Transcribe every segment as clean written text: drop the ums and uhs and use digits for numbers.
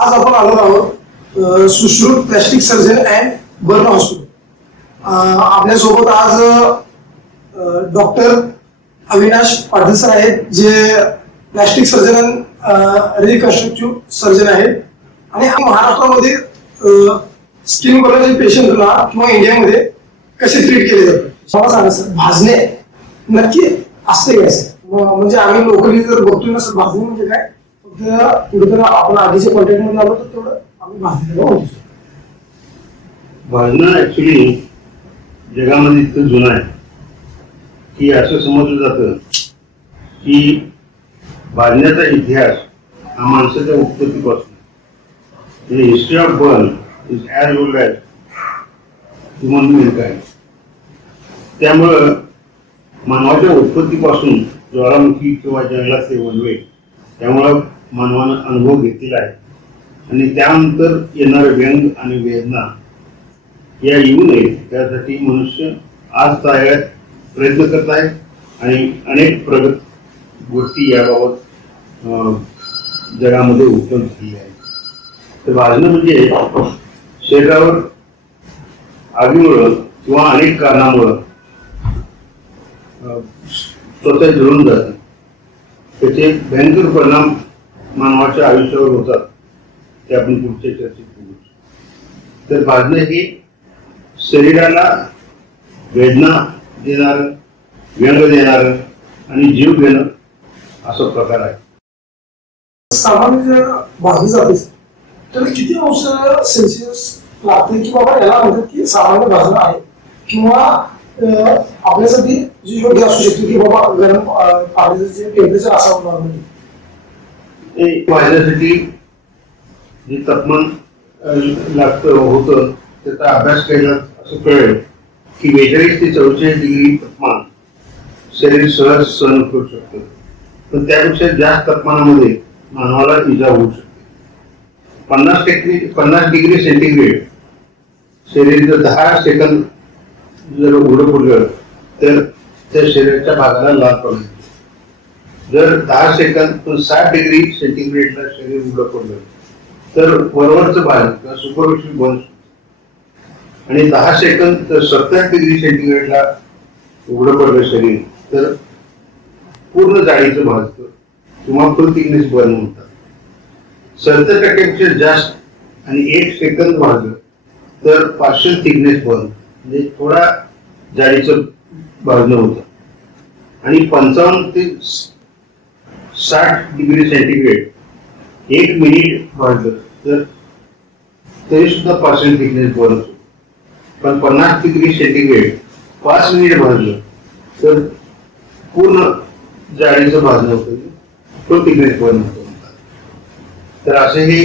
आज आपण आलो आहोत Sushrut plastic surgeon and burn hospital. आपल्यासोबत आज डॉक्टर अविनाश पाटील सर आहेत, जे प्लॅस्टिक सर्जन रिकन्स्ट्रक्टिव्ह सर्जन आहेत. आणि महाराष्ट्रामध्ये स्किन कलरचे पेशंटला किंवा इंडियामध्ये कसे ट्रीट केले जातात मला सांगा सर. भाजणे नक्की असते काय सर? म्हणजे आम्ही लोकली जर बघतोय ना सर, भाजणे म्हणजे काय, फक्त कुठेतरी आपण आधीच्या कॉन्टॅक्ट मध्ये आलो तर तेवढं आम्ही भाजलेलं होतो. भाजणं ऍक्च्युली जगामध्ये इतकं जुनं आहे की असं समजलं जातं की भाजण्याचा इतिहास हा माणसाच्या उत्पत्तीपासून, म्हणजे history of burn is as old as human Mankind. त्यामुळं मानवाच्या उत्पत्तीपासून ज्वालामुखी किंवा जंगलातले वनवे त्यामुळं मानवानं अनुभव घेतलेला आहे. आणि त्यानंतर येणारे व्यंग आणि वेदना या येऊ नये त्यासाठी मनुष्य आज तायात प्रयत्न करत आहे आणि अनेक प्रगत गोष्टी याबाबत जगामध्ये उपलब्ध झालेल्या आहेत. तर भाजणं म्हणजे शरीरावर आगीमुळं किंवा अनेक कारणामुळं स्वतः जळून जाते. त्याचे भयंकर परिणाम मानवाच्या आयुष्यावर होतात, ते आपण पुढच्या चर्चेत बोलू. तर भाजणं हे शरीराला वेदना देणार, व्यंग देणार आणि जीव देणं असा प्रकार आहे. सामान्य भाजली जाते तर किती अंश सेल्सिअस लागते की बाबा याला म्हणतात की सामान्य भाजणं आहे, किंवा आपल्यासाठी जी योग्य असू शकते की बाबा गरम पाण्याचं जे टेम्परेचर असावं नॉर्मली. भाजण्यासाठी जे तापमान लागतं होतं त्याचा अभ्यास केला असं कळेल की 42 ते 44 डिग्री तापमान शरीर सहज सहन करू शकतं. पण त्यापेक्षा जास्त तापमानामध्ये मानवाला इजा होऊ शकते. 50 डिग्री सेंटीग्रेड शरीर जर 10 सेकंद जर उघडं पडलं तर त्या शरीराच्या भागाला लाल पडलं. जर 10 सेकंद 60 डिग्री सेंटीग्रेडला शरीर उघडं पडलं तर वरवरचं भाग किंवा सुपरफिशियल बर्न. आणि 10 सेकंद तर 70 डिग्री सेंटीग्रेडला उघडं पडलं शरीर तर पूर्ण जाळीचं भाजतं किंवा फुल थिकनेस बर्न म्हणतात. 70% जास्त आणि 1 सेकंद भाजलं तर पार्शियल थिकनेस बर्न म्हणजे थोडा जाळीचं भाजणं होतं. आणि 55 ते 60 डिग्री सेंटीग्रेड 1 मिनिट भाजलं तर तरी सुद्धा पार्शियल थिकनेस बर्न होतो. पण 50 डिग्री सेंटीग्रेड 5 मिनिट भाजलं तर पूर्ण जाळीचं भाजणं होतं, फुल थिकनेस बर्न होतं. तर असे हे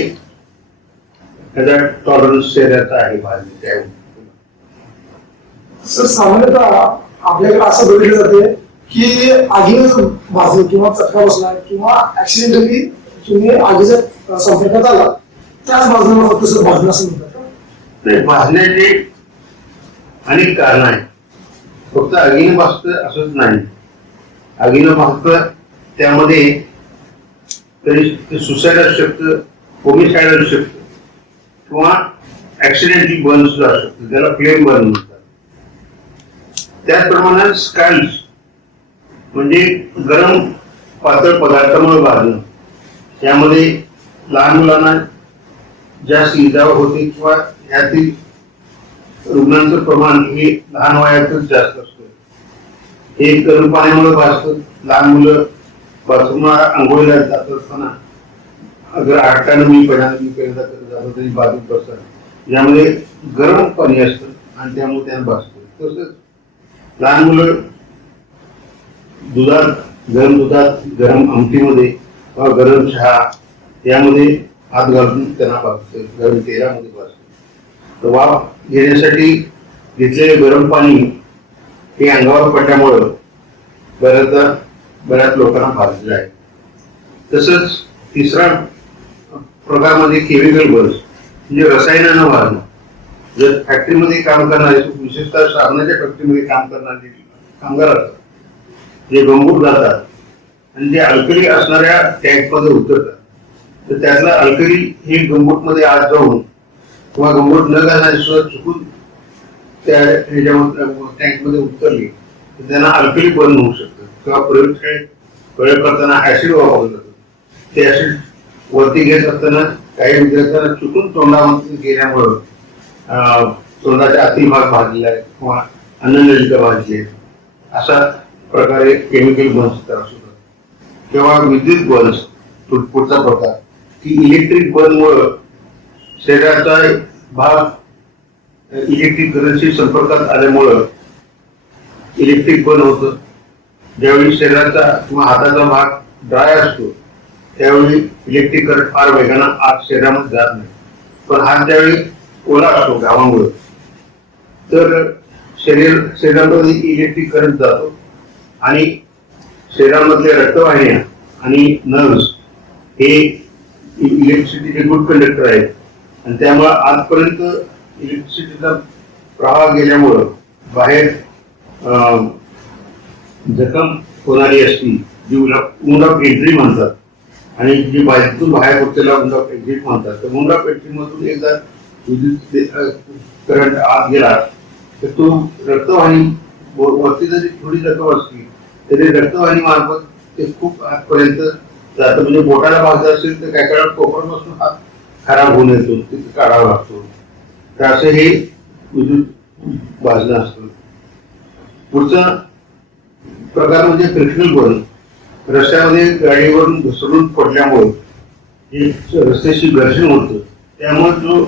त्याचा टॉलरन्स शरीराचा आहे भाजणे. त्या सर सामान्यतः आपल्याकडे असं बघितलं जाते की आगीनं भाजलं किंवा चटका बसला किंवा ऍक्सिडेंटली तुम्ही आगीच्या संपर्कात आला त्याच बाजूला फक्त सर भाजणं असं म्हणतात. नाही, भाजण्याचे अनेक कारण आहेत. फक्त आगीनं भाजतं असंच नाही. आगीनं भाजतं त्यामध्ये तरी सुसाईड असू शकतं, होमिसाईड असू शकतं किंवा ऍक्सिडेंटली बर्न सुद्धा असू शकतं, त्याला फ्लेम बर्न म्हणतात. त्याचप्रमाणे स्कॅल्स म्हणजे गरम पातळ पदार्थामुळे भाजणं, त्यामध्ये लहान मुलांना जास्त इजा होते किंवा ह्यातील रुग्णांचं प्रमाण हे लहान वयातच जास्त असतं. हे गरम पाण्यामुळे भाजतं. लहान मुलं बाथरूमला आंघोळीला जात असताना अगर आटकानं मी पहिल्यांदा करत जातो तरी बाजूत बसतात, ज्यामध्ये गरम पाणी असतं आणि त्यामुळे त्यांना भाजतं. तसंच लहान मुलं गरम दुधात, गरम आमटीमध्ये किंवा गरम चहा यामध्ये हात घालून त्यांना भाजतं, गरम तेलामध्ये भाजतं. तर वाफ घेण्यासाठी घेतलेले गरम पाणी हे अंगावर पडल्यामुळं बऱ्याच लोकांना भाजलेलं आहे. तसंच तिसरा प्रकार म्हणजे केमिकल बर्न्स म्हणजे रसायनानं भाजणं. जर फॅक्टरीमध्ये काम करणारे, विशेषतः साबणाच्या फॅक्टरीमध्ये काम करणारे कामगार असतात, जे गंभूर जातात आणि जे अल्कली असणाऱ्या टँकमध्ये उतरतात तर त्यातला अल्कली हे गंगोटमध्ये आत जाऊन किंवा गंगोट न घालणारे सुद्धा चुकून त्या ह्याच्यामध्ये टँकमध्ये उतरली तर त्यांना अल्कली बर्न होऊ शकतं किंवा प्रयोग करताना ऍसिड वापरलं जातं. ते ऍसिड वरती घेत असताना काही विद्यार्थ्यांना चुकून तोंडामध्ये गेल्यामुळं तोंडाच्या आतील भाग भाजलेला आहे किंवा अन्ननलिका भाजली आहे अशा प्रकारे केमिकल बर्न्स त्रास होतात. किंवा विद्युत बर्न्स पुढचा प्रकार की इलेक्ट्रिक बर्नमुळं शरीराचा भाग इलेक्ट्रिक करंटशी संपर्कात आल्यामुळं इलेक्ट्रिक बर्न होतं. ज्यावेळी शरीराचा किंवा हाताचा भाग ड्राय असतो त्यावेळी इलेक्ट्रिक करंट फार वेगानं आत शरीरामध्ये जात नाही. पण हात ज्यावेळी ओला असतो घामामुळे तर शरीरामध्ये इलेक्ट्रिक करंट जातो आणि शरीरामधल्या रक्तवाहिन्या आणि नर्व्स हे इलेक्ट्रिसिटीचे गुड कंडक्टर आहेत आणि त्यामुळे आजपर्यंत इलेक्ट्रिसिटीचा प्रवाह गेल्यामुळं बाहेर जखम होणारी असती जी वुंड ऑफ एंट्री म्हणतात आणि जी बाहेरून बाहेर पडतेला वुंड ऑफ एक्झिट म्हणतात. तर वुंड ऑफ एंट्री मधून एकदा विद्युत करंट आत गेला तर तो रक्तवाहिनी वरती जरी थोडी जखम असली तरी रक्तवाहिनी मार्फत ते खूप आतपर्यंत जातं. म्हणजे बोटाला भाजला असेल तर काही काळात कोपरापासून हात खराब होऊन येतो तिथे काढावा लागतो. तर असं हे विद्युत भाजणं असतं. पुढचा प्रकार म्हणजे फ्रिक्शनल बर्न. रस्त्यामध्ये गाडीवरून घसरून पडल्यामुळे रस्त्याशी घर्षण होतं त्यामुळे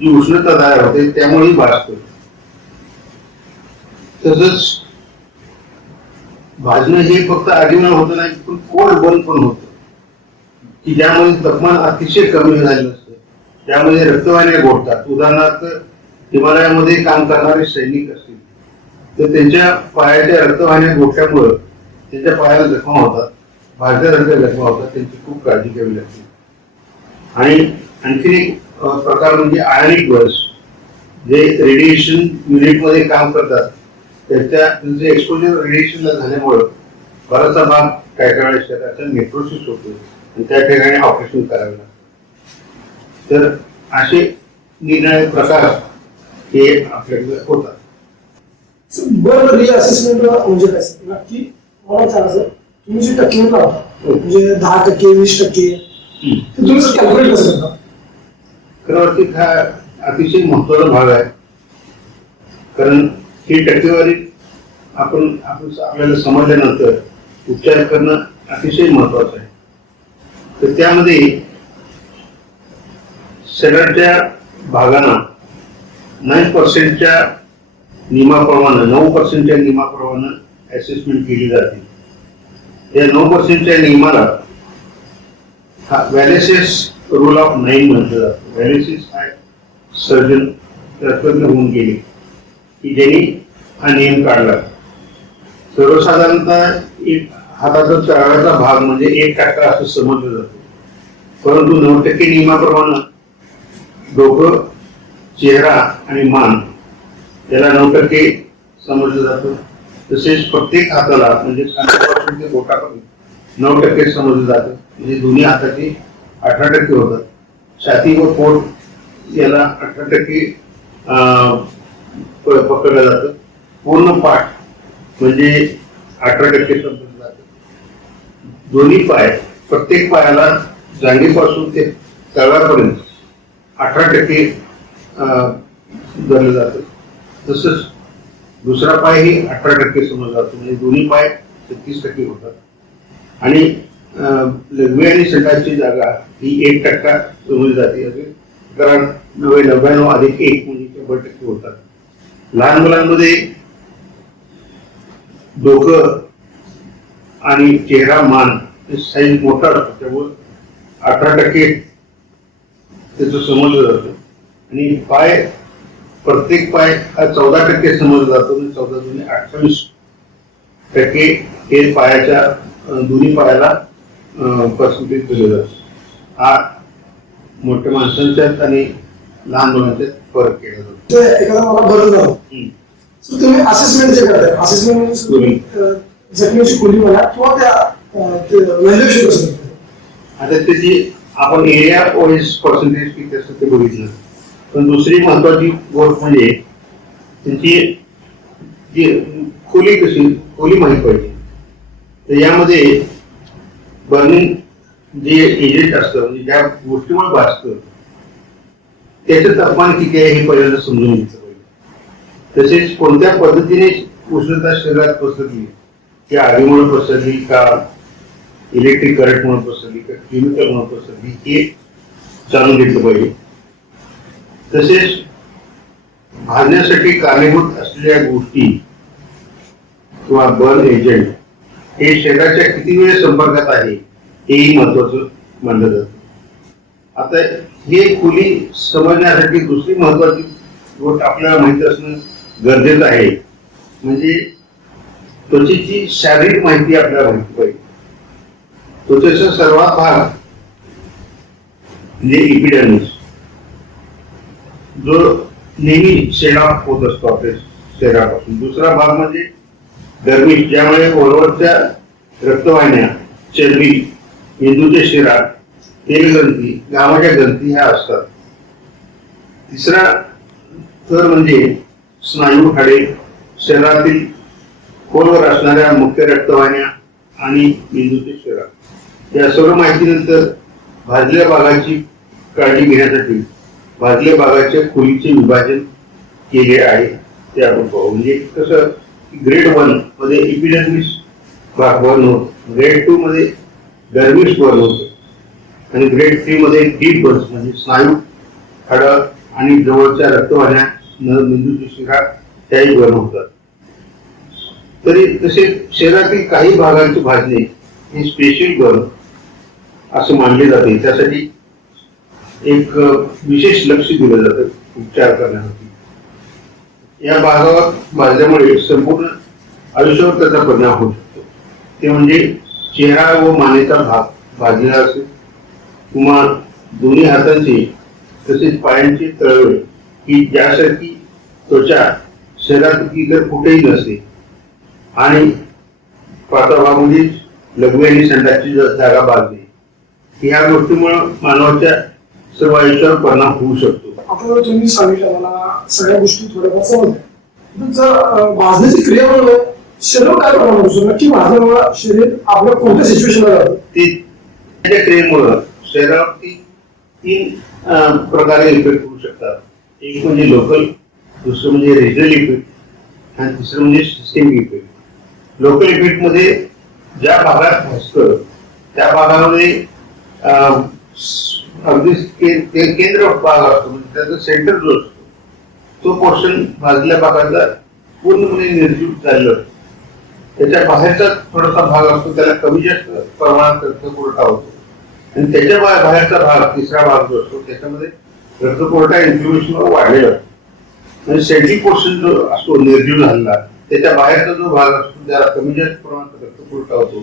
जी उष्णता तयार होते त्यामुळे भाजतं. तसंच भाजणं हे फक्त आगीमुळे होतं नाही पण कोल्ड बर्न पण होतं की ज्यामुळे तापमान अतिशय कमी झालेलं असतं. त्यामध्ये रक्तवाहिन्या गोठतात. उदाहरणार्थ हिमालयामध्ये काम करणारे सैनिक असतील तर त्यांच्या पायाच्या रक्तवाहिन्या गोठल्यामुळं त्यांच्या पायाला जखमा होतात, भाजल्यासारख्या जखमा होतात. त्यांची खूप काळजी घ्यावी लागते. आणि आणखी एक प्रकार म्हणजे आयनिक बर्न्स जे रेडिएशन युनिटमध्ये काम करतात त्यांचे एक्सपोजर रेडिएशनला झाल्यामुळं बराचसा भाग काय काय शरीराचा नेक्रोसिस होतो आणि त्या ठिकाणी ऑपरेशन करावे लागतं. तर असे निरनिराळे प्रकार हे आपल्याकडे होतात. बर्न रिअसेसमेंट म्हणजे काय सर? नक्की मला सांगा सर, तुम्ही जे टक्के लावता म्हणजे 10%, 20% तुम्ही सर कॅल्क्युलेट कसं करता? खरं वाटतं हा अतिशय महत्वाचा भाग आहे. कारण ही टक्केवारी आपल्याला समजल्यानंतर उपचार करणं अतिशय महत्वाचं आहे. तर त्यामध्ये शरीराच्या भागांना 9% नियमाप्रमाणे 9% नियमाप्रमाणे असेसमेंट केली जाते. या 9% नियमाला व्हॅलेसिस रूल ऑफ 9 म्हटलं जातं. व्हॅलेसिस हा सर्जन शास्त्रज्ञ होऊन गेले की ज्यांनी हा नियम काढला. सर्वसाधारणतः एक हाताचा तळव्याचा भाग म्हणजे 1% असं समजलं जातं. परंतु 9% नियमाप्रमाणे डोकं, चेहरा आणि मान याला 9% समजलं जातं. तसेच प्रत्येक हाताला म्हणजे खांद्यापासून ते बोटापर्यंत 9% समजलं जातं. म्हणजे दोन्ही हाताचे 18% होतात. छाती व पोट याला 18% पकडलं जातं. पूर्ण पाठ म्हणजे 18% समजलं जातं. दोन्ही पाय प्रत्येक पायाला जांघेपासून ते तळव्यापर्यंत 18% धरलं जातं. तसंच दुसरा पाय ही 18% समजला जातो. म्हणजे दोन्ही पाय 36% होतात. आणि लघवी आणि संडासची जागा ही 1% समजली जाते. कारण 99 अधिक 1 म्हणजे 100% होतात. लहान मुलांमध्ये डोकं आणि चेहरा, मान साईज मोठा असतो त्यामुळे 18% त्याचं समजलं जातं. आणि पाय प्रत्येक पाय हा 14% समजला जातो. म्हणजे 14 दुने 28% हे पायाच्या दोन्ही पायाला पर्सेंटेज दिलं जातं. हा मोठ्या माणसांच्यात आणि लहान मुलांच्यात फरक केला जातो. एखादा मला बरं झालं तर तुम्ही असेसमेंट जे करताय, असेसमेंट म्हणजे जखमेची खोली म्हणा किंवा त्या व्हॅल्युएशन कसं करताय? आता त्याची आपण एरिया वाईज पर्सेंटेज किती असतं ते बघितलं. पण दुसरी महत्वाची गोष्ट म्हणजे त्यांची जी खोली माहित पाहिजे. तर यामध्ये बर्निंग जे एजंट असतं म्हणजे ज्या गोष्टीमुळे भासतं त्याचं तापमान किती आहे हे पहिल्यांदा समजून घेतलं पाहिजे. तसेच कोणत्या पद्धतीने उष्णता शरीरात पसरली, की आगीमुळे पसरली का इलेक्ट्रिक करंटमुळे पसरली का केमिकलमुळे पसरली हे जाणून घेतलं पाहिजे. तसेच भाजण्यासाठी कारणीभूत असलेल्या गोष्टी किंवा बर्न एजंट हे शरीराच्या किती वेळ संपर्कात आहे हेही महत्वाचं मानलं जातं. आता हे खोली समजण्यासाठी दुसरी महत्वाची गोष्ट आपल्याला माहिती असणं गरजेचं आहे, म्हणजे त्वचेची शारीरिक माहिती आपल्याला माहिती पाहिजे. त्वचेचा सर्वात भाग म्हणजे इपिडर्मिस जो नेहमी शेड ऑफ होत असतो आपल्या शरीरापासून. दुसरा भाग म्हणजे डर्मिस ज्यामुळे वरवरच्या रक्तवाहिन्या, चरबी, मेंदूच्या शिरा, तेलग्रंथी, घामाच्या ग्रंथी ह्या असतात. तिसरा थर म्हणजे स्नायू, हाडे, शरीरातील खोलवर असणाऱ्या मुख्य रक्तवाहिन्या आणि मेंदूचे शिरा. या सर्व माहितीनंतर भाजलेल्या भागाची काळजी घेण्यासाठी भाजलेल्या भागाच्या खोलीचे विभाजन केले आहे ते आपण पाहू. म्हणजे कसं ग्रेड 1 मध्ये इपिडर्मिस भाग बर्न होतो, ग्रेड 2 मध्ये डर्मिस बर्न होतो आणि ग्रेड 3 मध्ये डीप बर्न्स म्हणजे स्नायू, हाडं आणि जवळच्या रक्तवाहिन्या, मेंदूची शिरा त्याही बर्न होतात. तरी तसे शरीरातील काही भागांचे भाजणे हे स्पेशल बर्न असं मानले जाते. त्यासाठी एक विशेष लक्ष दिलं जातं उपचार करण्यासाठी. या भागावर भाजल्यामुळे संपूर्ण आयुष्यावर त्याचा परिणाम होऊ शकतो. ते म्हणजे चेहरा व मानेचा भाग भाजलेला असेल किंवा दोन्ही हातांचे तसेच पायांचे तळवे की ज्यासारखी त्वचा शरीरात इतर कुठेही नसते आणि पातळ भाग म्हणजे लघवी आणि संडासची जागा भाजणे, ह्या गोष्टीमुळे मानवाच्या सर्व आयुष्यावर परिणाम होऊ शकतो. आपल्याला तुम्ही सांगितलं, मला सगळ्या गोष्टी थोड्याफार समजल्या. जर भाजण्याची क्रियामुळे शरीर काय परिणाम होतो, नक्की भाजण्यामुळे शरीर आपल्या कोणत्या सिच्युएशनला जातं ते त्या क्रियेमुळे शरीरावरती 3 प्रकारे इफेक्ट होऊ शकतात. एक म्हणजे लोकल, दुसरं म्हणजे रिजनल इफेक्ट आणि तिसरं म्हणजे सिस्टमिक इफेक्ट. लोकल इफेक्ट मध्ये ज्या भागात भाजतं त्या भागामध्ये अगदी केंद्र भाग असतो, म्हणजे त्याचा सेंटर जो असतो तो पोर्शन भाजल्या भागाचा पूर्णपणे निर्जीव झालेला असतो. त्याच्या बाहेरचा थोडासा भाग असतो त्याला कमी जास्त प्रमाणात रक्तपुरवठा होतो आणि त्याच्या बाहेरचा भाग, तिसरा भाग जो असतो त्याच्यामध्ये रक्तपुरवठा इन्फ्लेमेशन वाढलेला असतो. म्हणजे सेंट्रल पोर्शन जो असतो निर्जीव झालेला, त्याच्या बाहेरचा जो भाग असतो त्याला कमी जास्त प्रमाणात रक्तपुरवठा होतो.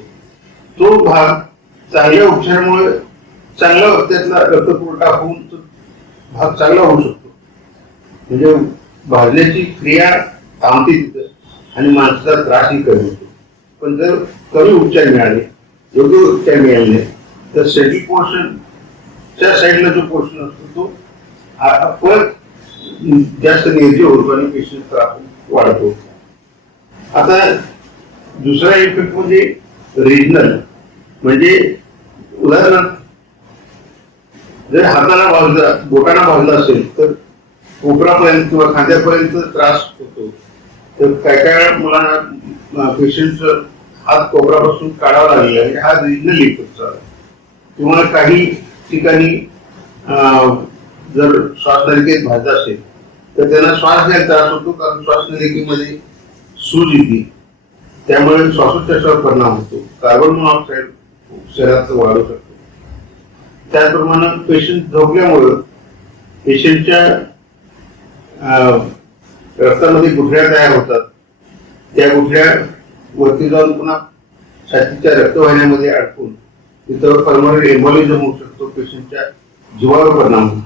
तो भाग चांगल्या उपचारामुळे चांगल्या त्यातला रक्तपुरवठा होऊन तो भाग चांगला होऊ शकतो. म्हणजे भाजण्याची क्रिया थांबते तिथं आणि माणसाचा त्रासही कमी होतो. पण जर कमी उपचार मिळाले, योग्य उपचार मिळाले नाही तर सेंट्रल पोर्शनच्या साईडला जो पोर्शन असतो तो परत जास्त निर्जीव होतो आणि पेशंट त्रास वाढतो. आता दुसरा इफेक्ट म्हणजे रिजनल, म्हणजे उदाहरणार्थ जर हाताला भाजला, बोटाला भाजला असेल तर कोपरापर्यंत किंवा खांद्यापर्यंत त्रास होतो. तर काय काय मुलांना पेशंटचं हात कोपरापासून काढावा लागेल आणि हा रिजनल इफेक्ट झाला. किंवा काही ठिकाणी जर श्वासनलिकेत भाजला असेल तर त्यांना श्वास घ्यायला त्रास होतो, कारण श्वासनलिकेमध्ये सूज येते, त्यामुळे श्वासोच्छवासावर परिणाम होतो. कार्बन मोनॉक्साईड शरीरात वाढू शकतो. त्याचप्रमाणे पेशंट झोपल्यामुळं पेशंटच्या रक्तामध्ये गुठळ्या तयार होतात. त्या गुठळ्या वरती जाऊन पुन्हा छातीच्या रक्तवाहिन्यामध्ये अडकून तिथं पल्मोनरी एम्बोलिझम होऊ शकतो, पेशंटच्या जीवावर परिणाम होतो.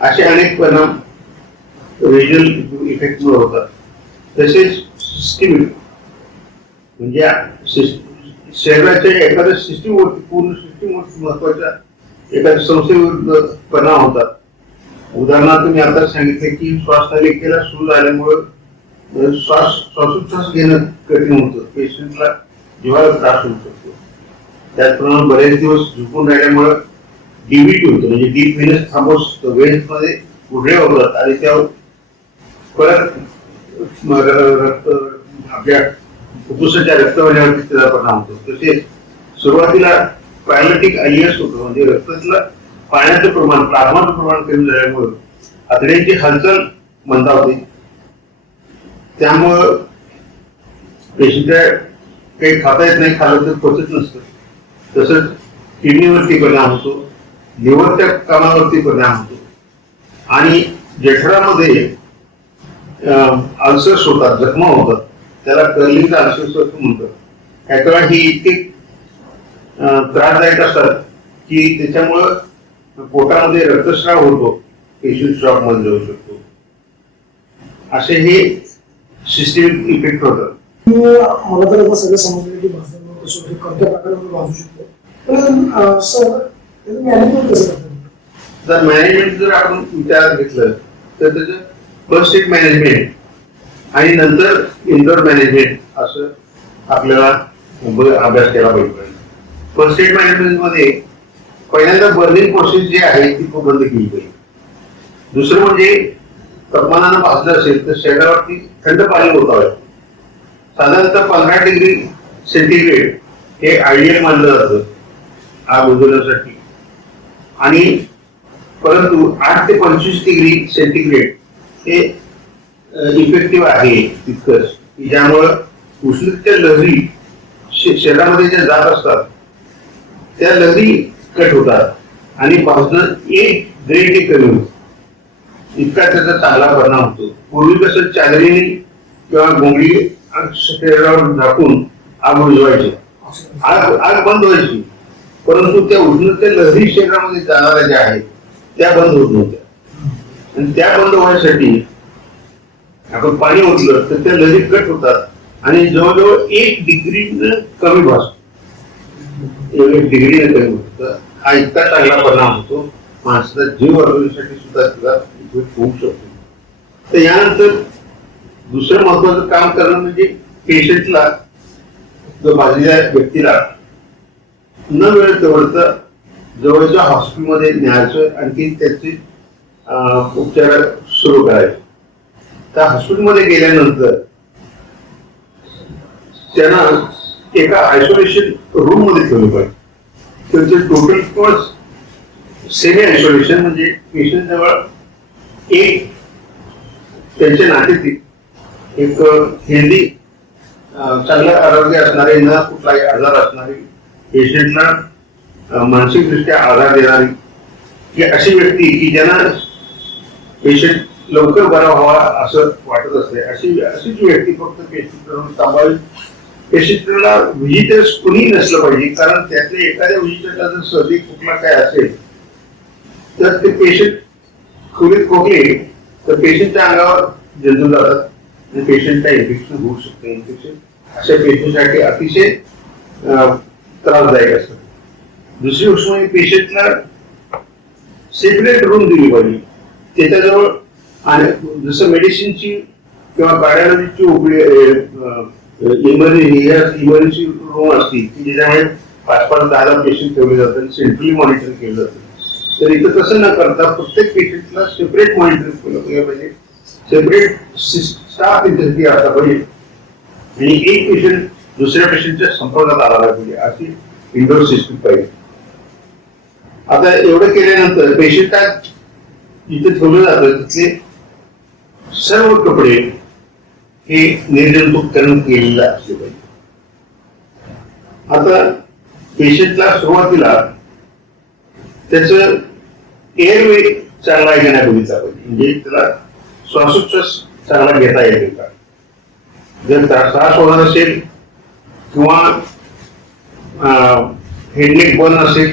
असे अनेक परिणाम रिजनल इफेक्टमुळे होतात. तसेच सिस्टमिक म्हणजे शरीराच्या एखाद्या सिस्टीमवरती, पूर्ण सिस्टीमवरती महत्वाच्या एखाद्या संस्थेविरुद्ध परिणाम होतात. उदाहरणार्थ मी आता सांगितले की श्वासनलिकेला सूज आल्यामुळं श्वासोच्छ्वास घेणं कठीण होतं, पेशंटला जीवाला त्रास होऊ शकतो. त्याचप्रमाणे बरेच दिवस झोपून राहिल्यामुळं डीव्हीटी होतं, म्हणजे डीप व्हेनस थ्रोम्बोसिस होतं, व्हेन्स मध्ये गुढळे होतात आणि त्यावर परत रक्त आपल्या फुफ्फुसाच्या रक्तवाहिन्यावरती त्याचा परिणाम होतो. तसेच सुरुवातीला पॅरालिटिक आयएस होतं, म्हणजे रक्तातलं पाण्याचं प्रमाण, प्लाझ्माचं प्रमाण कमी झाल्यामुळे आतड्यांची हालचाल मंदावते. त्यामुळं पेशंटच्या काही खाता येत नाही, खाल्लं तर पचत नसतं. तसंच किडनीवरती परिणाम होतो, लिव्हरच्या कामावरती परिणाम होतो आणि जठरामध्ये अल्सर्स होतात, जखमा होतात. त्याला कर्लिंग अल्सर्स असं म्हणतात. ह्याच्या ही इतके त्रासदायक असतात की त्याच्यामुळं पोटामध्ये रक्तस्राव होतो, पेशंट शॉक मध्ये जाऊ शकतो. असे हे सिस्टमिक इफेक्ट होतात. मला तर आता सगळं समजलं की भाजल्यामुळे कसं होतं, कोणत्या प्रकारे भाजू शकतो. पण सर मॅनेजमेंट कसं करतात? जर मॅनेजमेंट जर आपण विचारात घेतलं तर त्याचं फर्स्ट एड मॅनेजमेंट आणि नंतर इंडोर मॅनेजमेंट असं आपल्याला अभ्यास केला पाहिजे. फर्स्ट एड मॅनेजमेंट मध्ये पहिल्यांदा बर्निंग प्रोसेस जी आहे ती खूप बंद केली पाहिजे. दुसरं म्हणजे तापमानानं भाजलं असेल तर शरीरावरती थंड पाणी ओतावे. साधारणतः 15 डिग्री सेंटीग्रेड हे आयडियल मानलं जातं आग उजवण्यासाठी, आणि परंतु 8 ते 25 डिग्री सेंटीग्रेड हे इफेक्टिव्ह आहे तितकंच, की ज्यामुळं उष्णतेच्या लहरी शरीरामध्ये ज्या जात असतात त्या लहरी कट होतात आणि भाजणं एक ग्रेड कमी होतं. इतका त्याचा चांगला परिणाम होतो. पूर्वी कसं चादरीने किंवा गोंगडी शरीरावर झाकून आग उजवायची, आग बंद व्हायची, परंतु त्या उष्णतेच्या लहरी शरीरामध्ये जाणाऱ्या ज्या आहेत त्या बंद होत नव्हत्या. आणि त्या बंद होण्यासाठी आपण पाणी ओतलं तर त्या लहरी कट होतात आणि जवळजवळ 1 डिग्रीनं कमी भासतो. 1 डिग्रीनं कमी होतं. हा इतका चांगला परिणाम होतो, माणसाचा जीव वाचवण्यासाठी सुद्धा त्याचा उपयोग होऊ शकतो. तर यानंतर दुसरं महत्वाचं काम करणं म्हणजे पेशंटला, जो भाजलेल्या व्यक्तीला न वेळ तेवढं जवळच्या हॉस्पिटलमध्ये न्यायचं, आणखी त्याचे उपचार सुरू करायचे. त्या हॉस्पिटलमध्ये गेल्यानंतर त्यांना एका आयसोलेशन रूम मध्ये ठेवलं पाहिजे. त्यांचे टोटल कॉस्ट सेमी आयसोलेशन, म्हणजे पेशंट जवळ एक त्यांच्या नात्यातील एक हेल्दी चांगलं आरोग्य असणारे, न कुठलाही आजार असणारे, पेशंटला मानसिकदृष्ट्या आधार देणारी की अशी व्यक्ती की ज्यांना पेशंट लवकर बरा व्हावा असं वाटत असते, अशीच व्यक्ती फक्त पेशंट सांभाळून. पेशंटला व्हिजिटर्स कुणी नसलं पाहिजे, कारण त्यातल्या एखाद्या व्हिजिटरला जर सर्दी कुठला काय असेल तर ते पेशंट खोलीत खोकले तर पेशंटच्या अंगावर जंतू जातात आणि पेशंटला इन्फेक्शन होऊ शकते. इन्फेक्शन अशा पेशंटसाठी अतिशय त्रासदायक असतं. दुसरी गोष्ट म्हणजे पेशंटला सेपरेट रूम दिली पाहिजे. त्याच्याजवळ आणि जसं मेडिसिनची किंवा कार्डिओलॉजीची इमर्जन्सी रूम असतील की ज्याच्यामुळे 5-5, 10 पेशंट ठेवले जातात, सेंट्रली मॉनिटर केलं जातं. तर इथं तसं न करता प्रत्येक पेशंटला सेपरेट मॉनिटर केलं पाहिजे, सेपरेट स्टाफ तिथे असला पाहिजे आणि एक पेशंट दुसऱ्या पेशंटच्या संपर्कात आला पाहिजे, अशी इंडोर सिस्टम पाहिजे. आता एवढं केल्यानंतर पेशंटला जिथे ठेवलं जातं तिथले सर्व कपडे हे निर्जंतुकीकरण केलेलं असले पाहिजे. आता पेशंटला सुरुवातीला त्याचं एअरवे चांगला आहे का नाही बघितला पाहिजे, म्हणजे त्याला श्वासोच्छ्वास चांगला घेता येईल का. जर त्रास होणार असेल किंवा हेडनेक बर्न असेल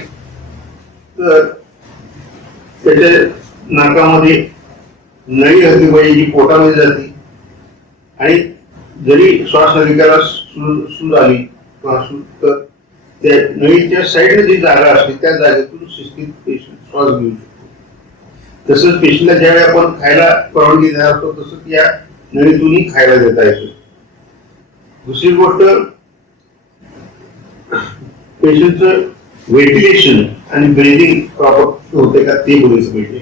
तर त्याच्या नाकामध्ये नळी घातली पाहिजे जी पोटामध्ये जाते, आणि जरी श्वास नलिकेला सूज आली किंवा तर त्या नळीच्या साईडला जी जागा असते त्या जागेतून शिस्तीत पेशंट श्वास घेऊ शकतो. तसंच पेशंटला ज्यावेळी आपण खायला परवानगी देणार असतो तसंच या नळीतूनही खायला देता येतं. दुसरी गोष्ट, पेशंटचं व्हेंटिलेशन आणि ब्रिदिंग प्रॉपर होते का ते बघायचं पाहिजे.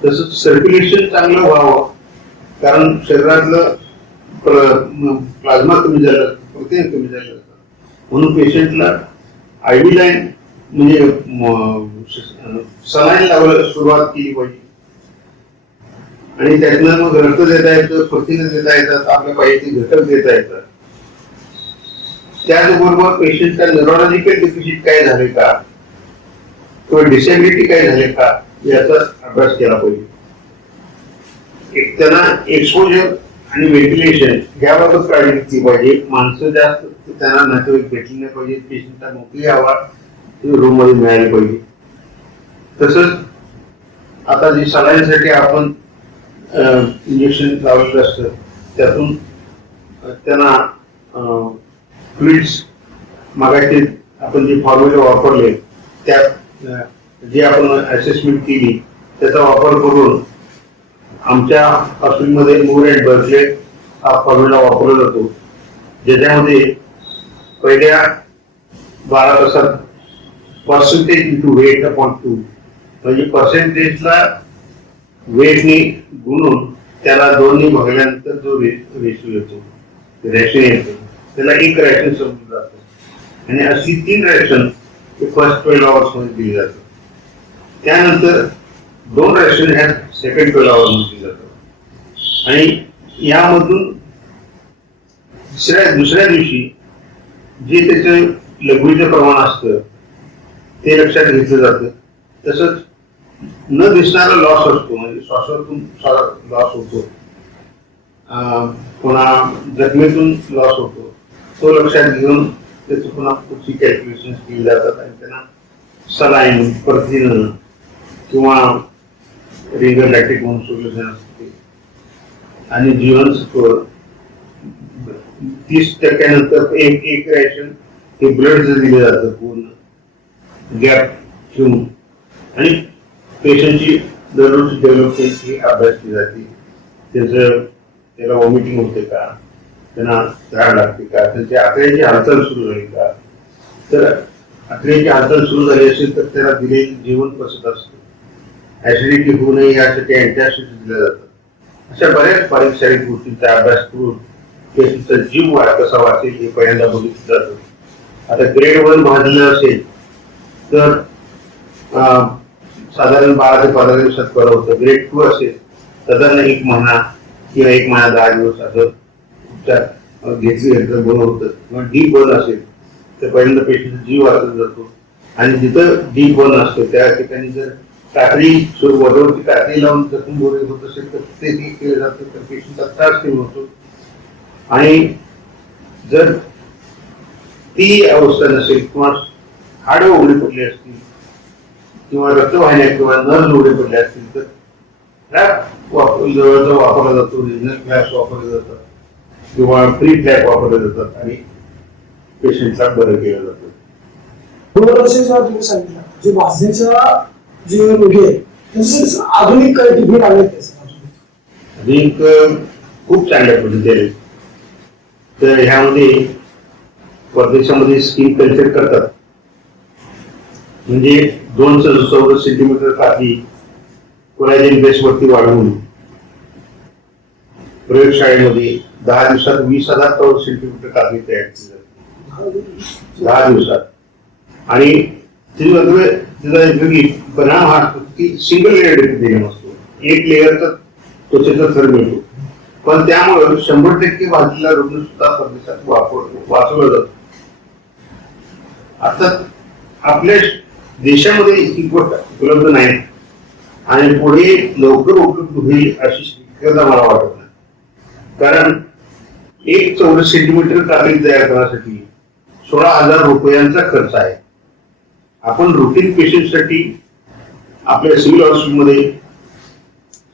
तसंच सर्क्युलेशन चांगलं व्हावं, कारण शरीरातलं प्लाझ्मा कमी झालं, प्रोटीन कमी झालं, म्हणून पेशंटला आयव्ही लाईन म्हणजे सलाईन लावायला सुरुवात केली पाहिजे. आणि त्यातनं मग रक्त देता येतं, प्रथिनं देता येतात, आपल्या पाहिजे घटक देता येतात. त्याचबरोबर पेशंटचा न्यूरोलॉजिकल डिफिशिट काय झाले का किंवा डिसेबिलिटी काय झाले का याचा अभ्यास केला पाहिजे. त्यांना एक्सपोजर आणि व्हेंटिलेशन याबाबत काळजी घेतली पाहिजे. माणसं जास्त त्यांना नातेवाईक भेटले नाही पाहिजे. पेशंटला मोकळी हवा रूम मध्ये मिळाली पाहिजे. तसंच आता जी सलाईनसाठी आपण इंजेक्शन लावलेलं असतं त्यातून त्यांना फ्लुइड्स मागायचे आपण जे फॉर्म्युला वापरले त्यात जी आपण असेसमेंट केली त्याचा वापर करून आमच्या हॉस्पिटलमध्ये मूर अँड बर्कले हा फॉर्म्युला वापरला जातो, ज्याच्यामध्ये पहिल्या 12 तासात पर्सेंटेज इंटू वेट अपॉन 2 म्हणजे पर्सेंटेजला वेटने गुणून त्याला 2ने भागल्यानंतर जो रेशो येतो रॅशन येतो त्याला एक रॅशन समजलं जातं. आणि अशी 3 रॅशन फर्स्ट 12 आवर्स मध्ये दिली जातात. त्यानंतर 2 रॅशन ह्या सेकंड 12 आवर्स मध्ये दिली जातात. आणि यामधून दुसऱ्या दिवशी जे त्याचं लघवीचं प्रमाण असतं ते लक्षात घेतलं जातं. तसंच न दिसणारा लॉस असतो, म्हणजे श्वासातून लॉस होतो, पुन्हा जखमेतून लॉस होतो, तो लक्षात घेऊन त्याचं पुन्हा पुढची कॅल्क्युलेशन केली जातात. आणि त्यांना सलाईन, प्रथिन किंवा रिंगर लॅक्टिक म्हणून सोल्युशन असते आणि जीवनसत्व 30% एक रॅशन हे ब्लडचं दिलं जातं पूर्ण गॅप ठेवून. आणि पेशंटची दररोज डेव्हलपमेंटची अभ्यास केली जाते. त्याला वॉमिटिंग होते का, त्यांना त्रास लागते का, त्यांची आतड्याची हालचाल सुरू झाली का. तर आतड्याची हालचाल सुरू झाली असेल तर त्याला दिलेलं जेवण पचत असतं. ऍसिडिटी होऊ नये यासाठी अँटीऍसिडिटी दिलं जातं. अशा बऱ्याच बारीक सारीक गोष्टींचा अभ्यास करून पेशंटचा जीव कसा वाचेल हे पहिल्यांदा बघितलं जातं. आता ग्रेड 1 भाजलेलं असेल तर साधारण 12 ते 15 दिवसात बरं होतं. ग्रेड 2 असेल साधारण 1 महिना किंवा 1 महिना 10 दिवस असं उपचार घेतले बरं होतं. किंवा डीप बर्न असेल तर पहिल्यांदा पेशंटचा जीव वाचला जातो. आणि जिथं डीप बर्न असतो त्या ठिकाणी जर कात्री वरवरची कात्री लावून जखम गोळे होत असेल तर ते केलं जातं, तर पेशंटचा त्रास कमी होतो. आणि जर ती अवस्था नसेल किंवा हाडं उघडी पडली असतील किंवा रक्तवाहिन्या किंवा नर्व्ह उघडे पडले असतील तर फ्लॅप वापरला जातो, रिजनल फ्लॅप्स वापरले जातात किंवा फ्री फ्लॅप वापरले जातात आणि पेशंटला बरं केलं जातं. तुम्ही सांगितलं जे भाजण्याच्या जे रोगी आहेत त्याच्यासाठी आधुनिक काही टेक्निक आले अधिक खूप चांगल्या पद्धतीने. तर ह्यामध्ये परदेशामध्ये स्किन कल्चर करतात, म्हणजे 214 सेंटीमीटर काठी कोलॅजन बेसवरती वाढवून प्रयोगशाळेमध्ये 10 दिवसात 20,000 सेंटीमीटर काठी तयार केली जाते 10 दिवसात. आणि तिचा परिणाम हा असतो की सिंगल लेअर डिझाईन असतो, एक लेअरचा त्वचेचा थर मिळतो. पण त्यामुळे 100% भाजलेला रुग्ण सुद्धा परदेशात वाचवला जातो. आता आपल्या देशामध्ये ही गोष्ट उपलब्ध नाही आणि पुढे लवकर उपलब्ध होईल अशी शक्यता मला वाटत नाही. कारण 1 चौरस सेंटीमीटर कात्री तयार करण्यासाठी 16,000 रुपयांचा खर्च आहे. आपण रुटीन पेशंटसाठी आपल्या सिव्हिल हॉस्पिटलमध्ये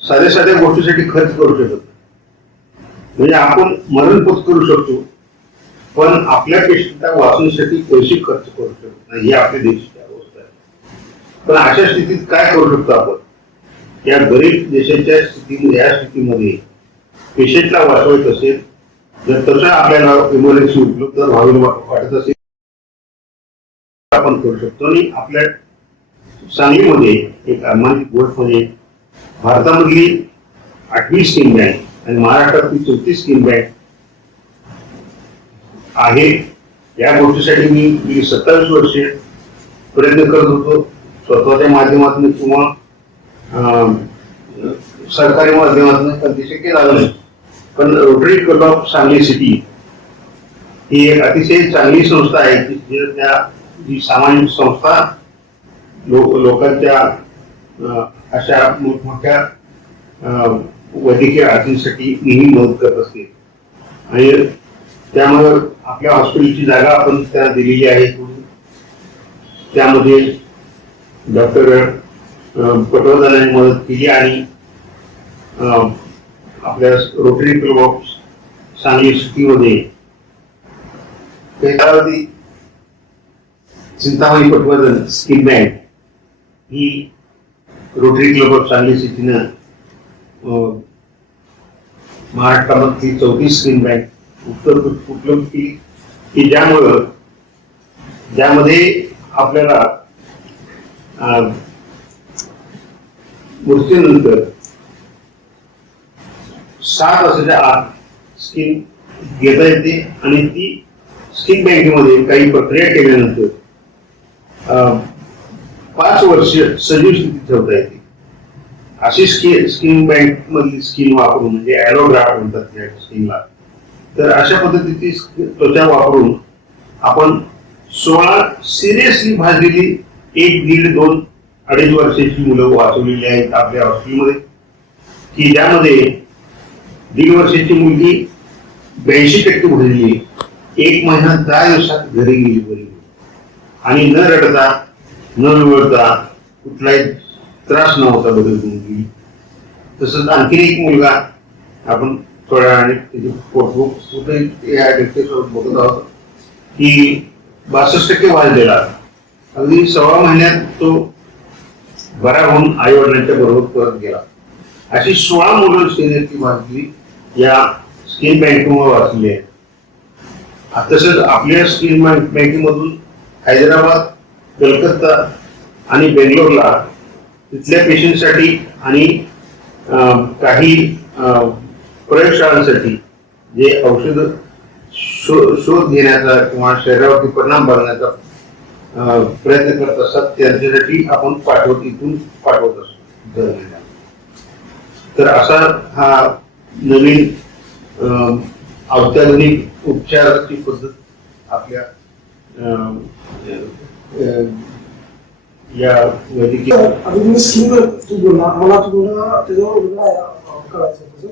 साध्या गोष्टीसाठी खर्च करू शकत, म्हणजे आपण मरण पत्करू शकतो पण आपल्या पेशंटला वाचवण्यासाठी पैसे खर्च करू शकत नाही, ही आपल्या देशाची अवस्था आहे. पण अशा स्थितीत काय करू शकतो आपण? या गरीब देशाच्या स्थितीमध्ये, या स्थितीमध्ये पेशंटला वाचवायचं असेल, जर तसं आपल्याला इमर्जन्सी उपलब्ध व्हावी वाटत असेल आपण करू शकतो. आणि आपल्या सांगलीमध्ये एक अभिमानित गोष्ट म्हणजे भारतामधली 8वी स्कीम बँक आणि महाराष्ट्रातली 34 स्कीम बँक आहे. या गोष्टीसाठी मी गेली 27 वर्षे प्रयत्न करत होतो, स्वतःच्या माध्यमातून किंवा सरकारी माध्यमातून, पण ते शक्य झालं नाही. पण rotary club of Sangli city ही एक अतिशय चांगली संस्था आहे की जी सामाजिक संस्था लोकांच्या अशा मोठमोठ्या वैद्यकीय अडचणीसाठी नेहमी मदत करत असते. आणि त्यामुळे आपल्या हॉस्पिटलची जागा आपण त्यांना दिलेली आहे. त्यामध्ये डॉक्टर पटवर्धनांनी मदत केली आणि आपल्या रोटरी क्लब ऑफ सांगली सिटीमध्ये कालावधी चिंतामणी पटवर्धन स्कीम बँक ही रोटरी क्लब ऑफ सांगली सिटीनं महाराष्ट्रामधली 34 स्कीम बँक उपलब्ध केली की ज्यामध्ये आपल्याला मृत्यूनंतर 7 वर्षाच्या आत स्कीम घेता येते. आणि ती स्कीम बँकेमध्ये काही प्रक्रिया केल्यानंतर 5 वर्ष सजीव स्थितीत ठेवता येते. अशी स्कीम बँक मधली स्कीम वापरून, म्हणजे ॲलोग्राफ्ट म्हणतात त्या स्कीमला, तर अशा पद्धतीची त्वचा वापरून आपण 16 सिरियसली भाजलेली 1, 1.5, 2, 2.5 वर्षाची मुलं वाचवलेली आहेत आपल्या हॉस्पिटलमध्ये. की ज्यामध्ये 1.5 वर्षाची मुलगी 82% भरलेली, 1 महिना 10 दिवसात घरी गेली बरी, आणि न रडता न लुळता कुठलाही त्रास नव्हता बरी होऊन गेली. तसंच आणखी एक मुलगा आपण थोड्या वेळाने त्याची बघत आहोत की 62% वाढलेला, अगदी 6 महिन्यात तो बरा होऊन आई वडिलांच्या बरोबर परत गेला. अशी 16 मुलं शरीराची वाचली या स्कीम बँकेमुळे वाचली आहे. तसंच आपल्या स्कीम बँकेमधून हैदराबाद, कलकत्ता आणि बेंगलोरला तिथल्या पेशंटसाठी आणि काही प्रयोगशाळांसाठी जे औषध शोध घेण्याचा किंवा शरीरावरती परिणाम बघण्याचा प्रयत्न करत असतात, त्यांच्यासाठी आपण इथून पाठवत असतो. तर असा हा नवीन अत्याधुनिक उपचाराची पद्धत आपल्या या वैद्यकीय तुम्ही स्कीम तू बोलला, मला तुम्हाला त्याच्यावर कळायचं होतं.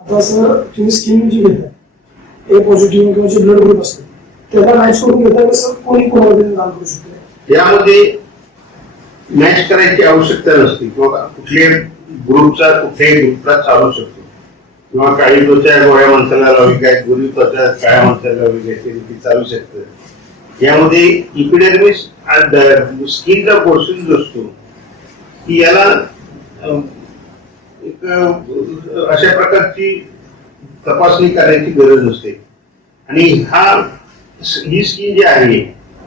आता सर तुम्ही स्कीम जी घेताय, ए पॉझिटिव्ह किंवा जे ब्लड ग्रुप असते त्याला मॅच करून घेताय कसं, कोणी कोणाला दान करू शकतो? यामध्ये मॅच करायची आवश्यकता नसते किंवा कुठल्याही ग्रुपला चालू शकतो. किंवा काळी त्वचा गोळ्या माणसाला लावली काय, गोरी त्वचा काळ्या माणसाला लावली काय, ते चालू शकतं. यामध्ये इपिडर्मिस स्किनचा पोर्शन जो असतो की याला एक अशा प्रकारची तपासणी करण्याची गरज नसते. आणि ही स्किन जी आहे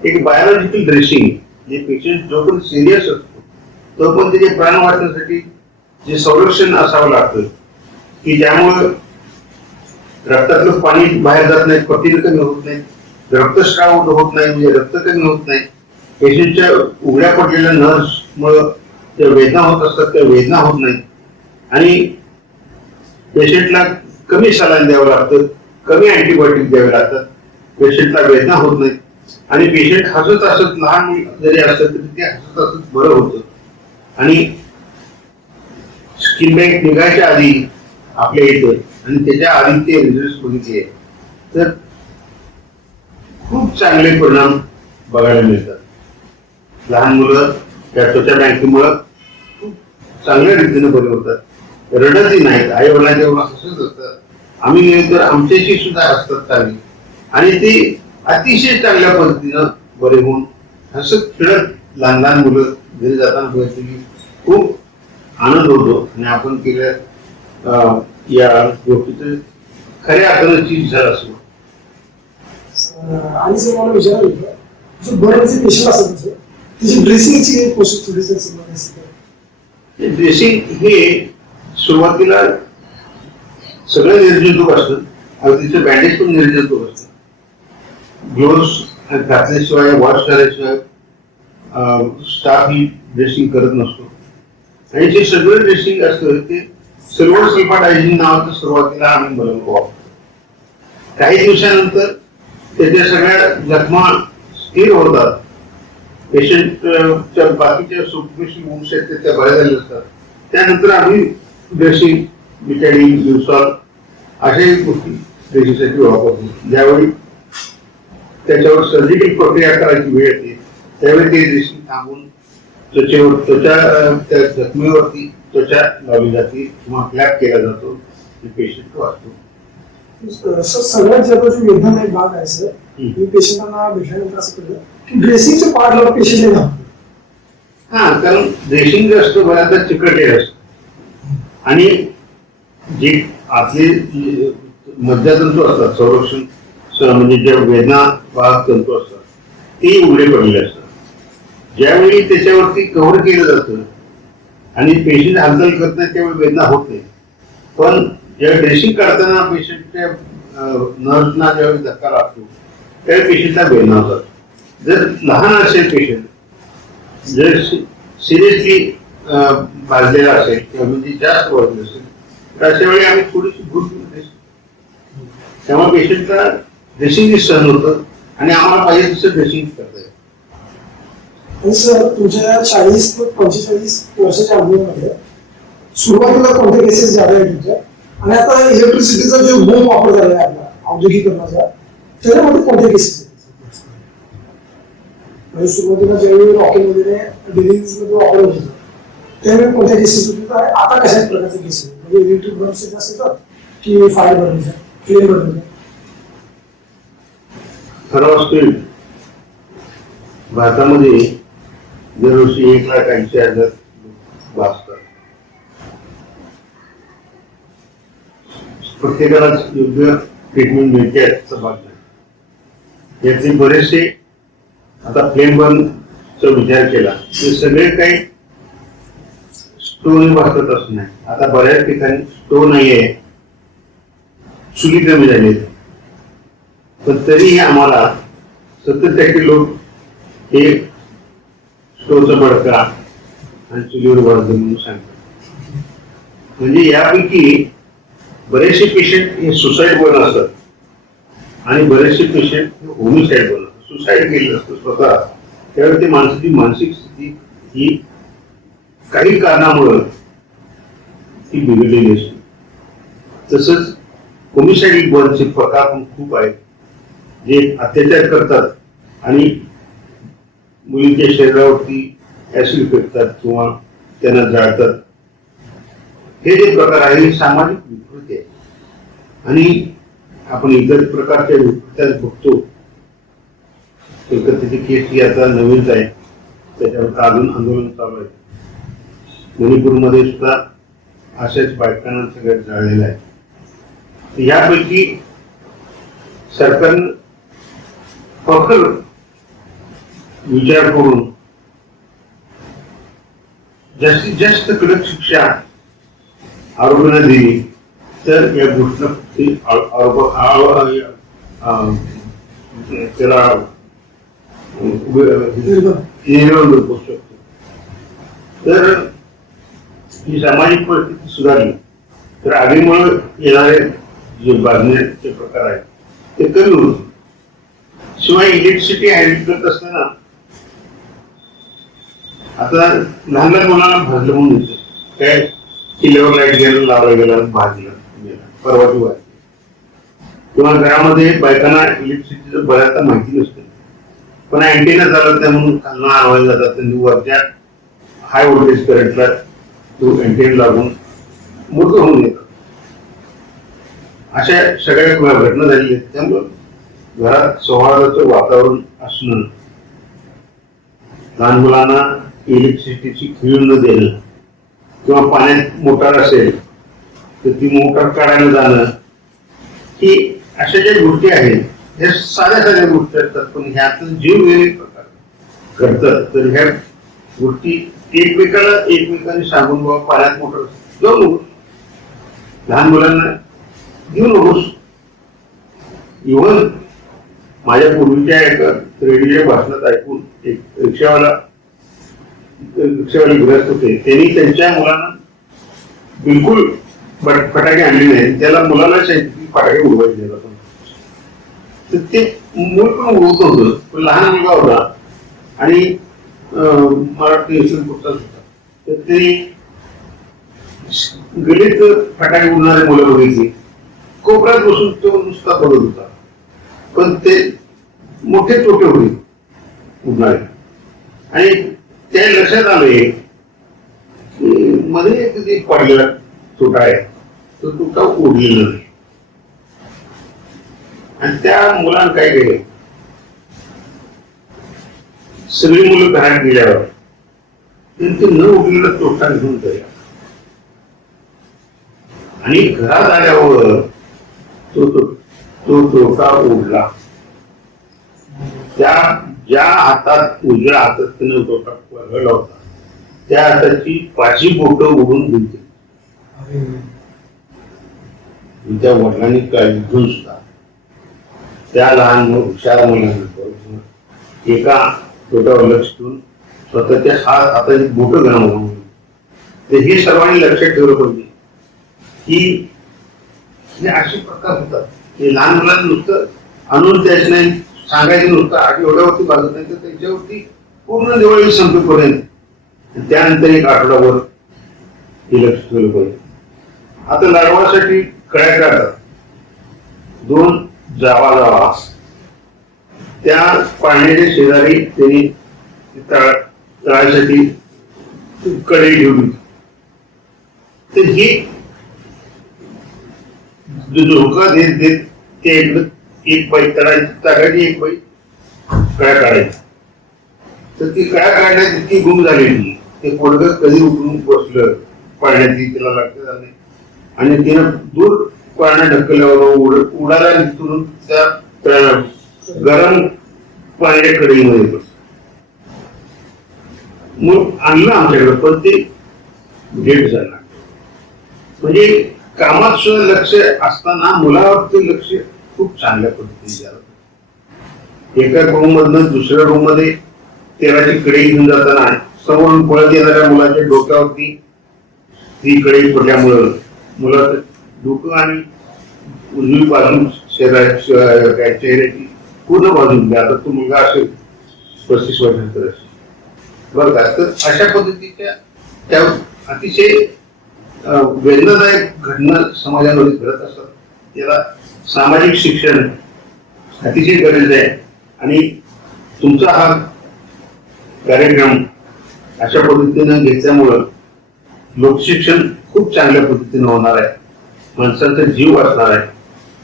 एक बायोलॉजिकल ड्रेसिंग, जे पेशंट जो पण सिरियस असतो तो पण त्याचे प्राण वाचण्यासाठी जे संरक्षण असावं लागतं की ज्यामुळे रक्तातलं पाणी बाहेर जात नाही, प्रथिन कमी होत नाही, रक्तस्राव होत नाही, म्हणजे रक्त कमी होत नाही, पेशंटच्या उघड्या पडलेल्या नर्व्स मुळे ज्या वेदना होत असतात त्या वेदना होत नाही, आणि पेशंटला कमी सलाईन द्यावं लागतं, कमी अँटीबायोटिक द्यावे लागतात, पेशंटला वेदना होत नाही, आणि पेशंट हसत हसत, लहान मुलं जरी असलं तरी ते हसत हसत बरं होतं. आणि स्किन बँक निघायच्या आधी आपल्या इथं आणि त्याच्या आधी ते रिझल्ट बघितले तर खूप चांगले परिणाम बघायला मिळतात. लहान मुलं त्या त्वचा बँकेमुळं खूप चांगल्या रीतीने बरे होतात, रडतही नाहीत, आई वडिलांच्या हसत असतात. आम्ही गेलो तर आमच्याशी सुद्धा हसतात चांगली, आणि ते अतिशय चांगल्या पद्धतीनं बरे होऊन हसत खेळत लहान लहान मुलं घरी जाताना बघितलं की खूप आनंद होतो आणि आपण केल्या या गोष्टीचं खऱ्या अर्थानं चीज झालं असं. आणि सर मला विचारायला होतं, जो बरं पेशंट असतात त्याची ड्रेसिंगची प्रोसेस थोडी ड्रेसिंग हे सुरुवातीला सगळं निर्जंतुक असतं, अगदीचं बँडेज पण निर्जंतुक असतं. ग्लोव्स घातल्याशिवाय वॉश झाल्याशिवाय स्टाफ ही ड्रेसिंग करत नसतो. आणि जे सगळं ड्रेसिंग असतं ते सर्व सल्फाडायझिन नावाचं सुरुवातीला आम्ही बनवतो वापरतो. काही दिवसानंतर त्याच्या सगळ्या जखमा स्थिर होतात. पेशंटच्या बाकीच्या सुपरफिशियल वुंड्स आहेत त्या बऱ्या झालेल्या असतात. त्यानंतर आम्ही ड्रेसिंग, बिटाडीन, ल्युसॉल अशाही गोष्टी ड्रेसिंगसाठी वापरतो. ज्यावेळी त्याच्यावर सर्जिकल प्रक्रिया करायची वेळ येते त्यावेळी ते ड्रेसिंग थांबून त्या जखमेवरती त्वचा लावली जाते किंवा फ्लॅप केला जातो आणि पेशंट वाचतो. सर सगळ्यात जास्त जो वेदनादायक भाग आहे सर, मी पेशंटांना भेटल्यानंतर असं कळलं की ड्रेसिंगच्या पार्टला पेशंट नाही. हा, कारण ड्रेसिंग जे असतं बऱ्याचदा चिकटलेलं असतं आणि जे आतले मज्जातंतू असतात, संरक्षण म्हणजे जे वेदना वाहक तंतू असतात ते उघडे पडलेले असतात. ज्यावेळी त्याच्यावरती कव्हर केलं जातं आणि पेशंट हालचाल करत नाही त्यावेळी वेदना होत नाही. पण जेव्हा ड्रेसिंग करताना पेशंटच्या नर्व्हना ज्यावेळी धक्का लागतो त्यावेळी पेशंटला वेदना होतात. जर लहान असेल पेशंट, जर सिरियसली भाजलेला असेल किंवा म्हणजे जास्त वाढले असेल तर अशा वेळी आम्ही थोडीशी भूल त्यामुळे पेशंटला ड्रेसिंग सहन होतं आणि आम्हाला पाहिजे तसं ड्रेसिंग करता येतं. आणि सर तुमच्या 40 ते 45 वर्षाच्या अनुभवामध्ये सुरुवातीला कोणत्या केसेस ज्यादा आहेत तुमच्या, आणि आता इलेक्ट्रिसिटीचा जो बूम वापर झाला आहे आपला औद्योगिकरणाचा, त्याच्यामध्ये कोणत्या केसेस आहेत? म्हणजे सुरुवातीला ज्यावेळी रॉकेल वगैरे डेली यूज मध्ये वापर होत होता त्यावेळी कोणत्या केसेस होत होत्या, आता कशा प्रकारचे केसेस म्हणजे इलेक्ट्रिक बर्नचे असतात की फायर बर्नचे, फ्लेम बर्नचे? खरं असतील भारतामध्ये दरवर्षी 1,80,000 वाचतात. प्रत्येकालाच योग्य ट्रीटमेंट मिळते याचा भाग नाही. याचे बरेचसे आता फ्लेम बर्नचा विचार केला ते सगळे काही स्टोन वाचत असं नाही. आता बऱ्याच ठिकाणी स्टोन नाहीये, चुली कमी झाली, पण तरीही आम्हाला 70% लोक हे स्टोवचा बडका आणि चुलीवर वाढतो म्हणून सांगतात. म्हणजे यापैकी बरेचसे पेशंट हे सुसाईड बर्न असतात आणि बरेचसे पेशंट होमिसाईड बर्न असतात. सुसाईड केलेलं असतं स्वतः, त्यावेळी ते माणसाची मानसिक स्थिती ही काही कारणामुळं ती बिघडलेली असते. तसंच होमिसाईड बर्नचे प्रकार पण खूप आहेत जे अत्याचार करतात आणि मुलींच्या शरीरावरती ऍसिड फेकतात किंवा त्यांना जाळतात. हे जे प्रकार आहे हे सामाजिक विकृती आहे आणि आपण इतर प्रकारच्या विकृत्या बघतो. कलकत्त्याची केस ही आता नवीनच आहे, त्याच्यावर अजून आंदोलन चालू आहे. मणिपूरमध्ये सुद्धा अशाच बायकांना सगळ्यात जाळलेलं आहे. यापैकी सरकारनं प्रखर विचार करून जास्तीत जास्त कडक शिक्षा आरोपींना दिली तर या गोष्टी त्याला निर्बंध करू शकतो. तर ही सामाजिक परिस्थिती सुधारली तर आगीमुळे येणारे जे बांधण्याचे प्रकार आहेत ते कमी होतील. शिवाय इलेक्ट्रिसिटी हँडल करत असताना आता लहान लहान मुलांना भाजलं म्हणून देते काय, किल्ल्यावर लाईट गेलं, लावला गेला, भाजलं गेला, परवाची वाजली. किंवा घरामध्ये बायकांना इलेक्ट्रिसिटीचं बऱ्याचदा माहिती नसते, पण अँटेना चालत नाही म्हणून खालना आवाज जातात, त्यांनी वरच्या हाय व्होल्टेज करंटला तो अँटेना लागून मृत होऊन येतात. अशा सगळ्या घटना झालेल्या आहेत. त्यामुळं घरात सौहार्दाचं वातावरण असणं, लहान मुलांना इलेक्ट्रिसिटीची खीळ न देणं किंवा पाण्यात मोटार असेल तर ती मोटार काढायला जाणं, ही अशा ज्या गोष्टी आहेत ह्या साध्या साध्या गोष्टी असतात, पण ह्यातून जीव गेले प्रकार घडतात. तर ह्या गोष्टी एकमेकांनी सांगून बाबा पाण्यात मोटर जाऊ नकोस, लहान मुलांना देऊ नकोस. इव्हन माझ्या पूर्वीच्या एका रेडिओच्या भाषणात ऐकून एक रिक्षावाले ग्रस्त होते, त्यांनी त्यांच्या मुलांना बिलकुल फटाके आणले नाही, त्याला मुलाला फटाके उडवायचे तर ते मूल पण उडवत होतं, पण लहान मुलगा होता आणि मराठी होता, तर ते गलीत फटाके उडणारे मुलं बघितली, कोपऱ्यात बसून तो नुसता बघत होता, पण ते मोठे तोटे होते उडणारे. आणि त्या लक्षात आले की मध्ये एक पडलेला तोटा आहे, तो तुटा उडलेला नाही. आणि त्या मुलांना काय केलं, सगळी मुलं घरात गेल्यावर ते न उडलेला तोटा घेऊन गेला आणि घरात आल्यावर तो तोटा उडला. त्या ज्या हातात उजव्या हातात त्यानं तोटा पकडला होता त्या हाताची 5 बोटं उडून गेली. त्या वडिलांनी काळजी घेऊन सुद्धा त्या लहान हुशार मुलांना एका तोट्यावर लक्ष ठेवून स्वतःच्या हाताची बोटं गरम. तर हे सर्वांनी लक्षात ठेवलं पाहिजे की हे असे प्रकार होतात. हे लहान मुलांना नुसतं आणून द्यायचं नाही, सांगायचं नुसतं एवढ्यावरती बाजत नाही, तर त्यांच्यावरती पूर्ण दिवाळी संपेपर्यंत त्यानंतर एक आठवडाभर हे लक्ष ठेवलं पाहिजे. आता लाडवासाठी कळ्या काढतात, 2 जावा त्या पाण्याच्या शेजारी त्यांनी तळासाठी कढई ठेवली. तर हे धोका देत देत ते एक बाई टाकायची, एक बाई कळ्या काढायची. तर ती कळ्या काढण्यात इतकी गुम झालेली, ते पोडग कधी उठून बसलं पाण्याची त्याला लागतं झाले आणि तिनं दूर पाण्या ढकलल्यावर उडाला निघून त्या गरम पाण्याच्या कढईमध्ये बस मग आणलं आमच्याकडे, पण ते डेट झालं. म्हणजे कामात सुद्धा लक्ष असताना मुलावरती लक्ष खूप चांगल्या पद्धतीने द्यावं. एका रूम मधनं दुसऱ्या रूम मध्ये तेलाची कढई घेऊन जाताना समोरून पळत येणाऱ्या मुलाच्या डोक्यावरती ती कढई पडल्यामुळं मुलाचं डोकं आणि उजवी बाजू चेहऱ्याची पूर्ण बाजू, आता तो मुलगा असेल 35 वर्षांचा बरं का. तर अशा पद्धतीच्या त्या अतिशय वेदनादायक घटना समाजामध्ये घडत असतात. त्याला सामाजिक शिक्षण अतिशय गरजेचं आहे आणि तुमचा हा कार्यक्रम अशा पद्धतीनं घेतल्यामुळं लोकशिक्षण खूप चांगल्या पद्धतीनं होणार आहे, माणसांचा जीव वाचणार आहे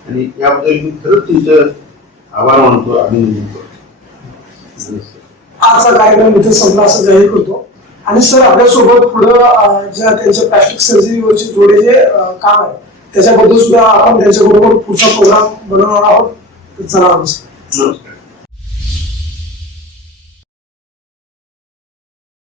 आणि याबद्दल मी खरंच तुमचं आभार मानतो, अभिनंदन करतो. आजचा कार्यक्रम इथे संपला असं जाहीर करतो. आणि सर आपल्यासोबत पुढं ज्या त्यांच्या प्लास्टिक सर्जरीवरचे थोडे जे काम आहे त्याच्याबद्दल सुद्धा आपण त्यांच्याबरोबर पुढचा प्रोग्राम बनवणार आहोत. चला नमस्कार.